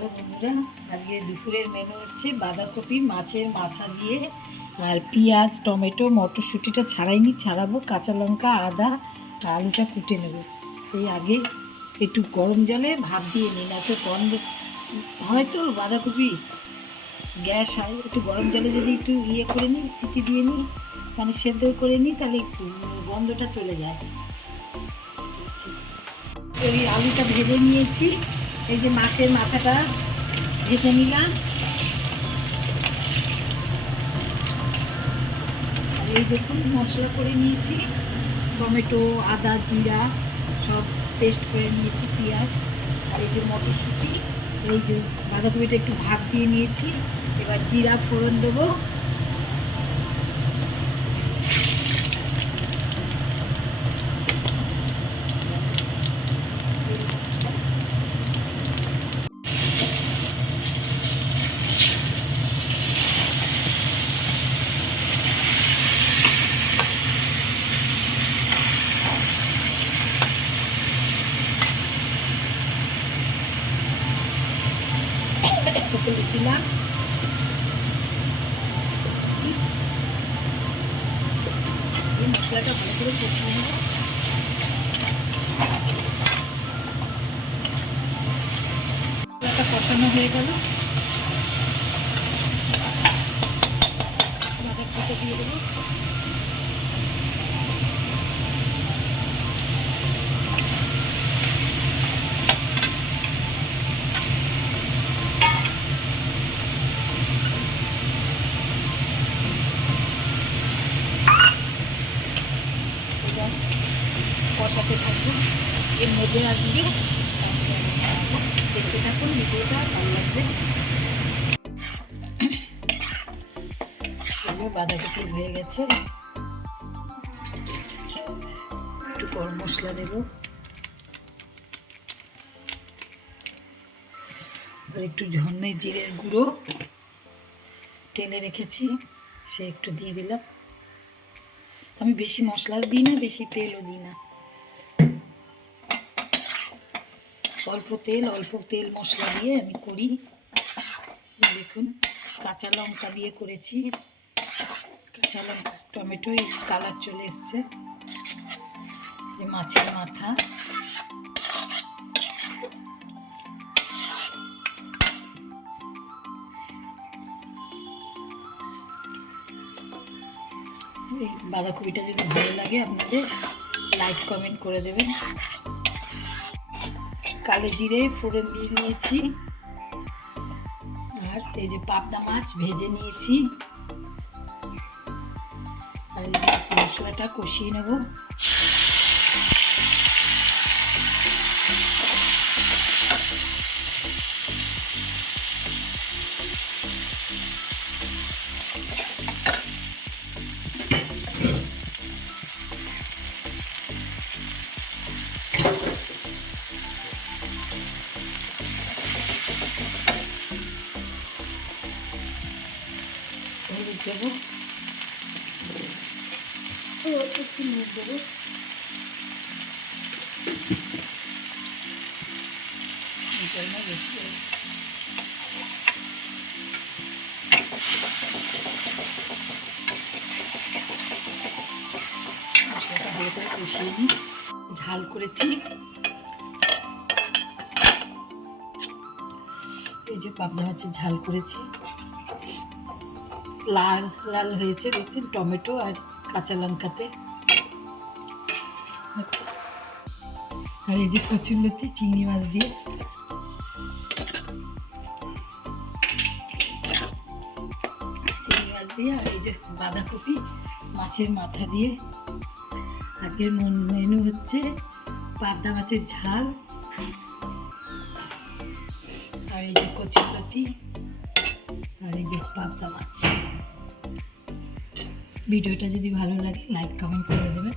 Hello বন্ধুরা, আজকে দুপুরের মেনু হচ্ছে বাঁধাকপি মাছের মাথা দিয়ে আর পেঁয়াজ টমেটো মটরশুঁটিটা ছাড়াবো, কাঁচা লঙ্কা আদা আর আলুটা কুটে নেব। এই আগে একটু গরম জলে ভাপ দিয়ে নিই, না তো গন্ধ হয়তো বাঁধাকপি গ্যাস হয়। একটু গরম জলে যদি একটু করে নিই, সিটি দিয়ে নিই, মানে সেদ্ধ করে নিই, তাহলে একটু গন্ধটা চলে যায়। এই আলুটা ভেজে নিয়েছি, এই যে মাছের মাথাটা ভেজে নিলাম, আর এই দেখুন মশলা করে নিয়েছি, টমেটো আদা জিরা সব পেস্ট করে নিয়েছি, পেঁয়াজ আর এই যে মটরশুঁটি, এই যে বাঁধাকপিটা একটু ভাপ দিয়ে নিয়েছি। এবার জিরা ফোড়ন দেবো, দিলাম এই মশলাটা ভালো করে কষিয়ে নেব। মশলাটা কষানো হয়ে গেল, বাঁধাকপিটা দিয়ে দেবো। কষাতে থাকুন, এর মধ্যে আসবে, দেখতে থাকুন, ভিডিওটা ভালো লাগবে। বাঁধাকপি হয়ে গেছে, একটু গরম মশলা দেব, আর একটু ধনে জিরের গুঁড়ো টেনে রেখেছি, সে একটু দিয়ে দিলাম। আমি বেশি মশলা দিই না, বেশি তেলও দিই না, অল্প তেল মশলা দিয়ে আমি করি। দেখুন কাঁচা লঙ্কা দিয়ে করেছি, কাঁচা লঙ্কা টমেটো কালার চলে এসছে। যে মাছের মাথা, এই বাঁধাকপিটা যদি ভালো লাগে আপনাদের লাইক কমেন্ট করে দেবেন। কালো জিরে ফোড়ন দিয়ে নিয়েছি, আর এই যে পাবদা মাছ ভেজে নিয়েছি, আর এই যে মশলাটা কষিয়ে নেব। হলুদ দেবো, একটু নুন দেবো, বেশি মশলাটা ভালো করে কষিয়ে নিই। ঝাল করেছি, এই যে পাবদা মাছের ঝাল করেছি, লাল লাল হয়েছে দেখছেন, টমেটো আর কাঁচা লঙ্কাতে। আর এই যে কচুরলতি চিংড়ি মাছ দিয়ে, আর এই যে বাঁধাকপি মাছের মাথা দিয়ে। আজকের মেনু হচ্ছে পাবদা মাছের ঝাল, আর এই যে কচুরলতি, আর এই যে পাবদা মাছ। ভিডিওটা যদি ভালো লাগে লাইক কমেন্ট করে দেবেন।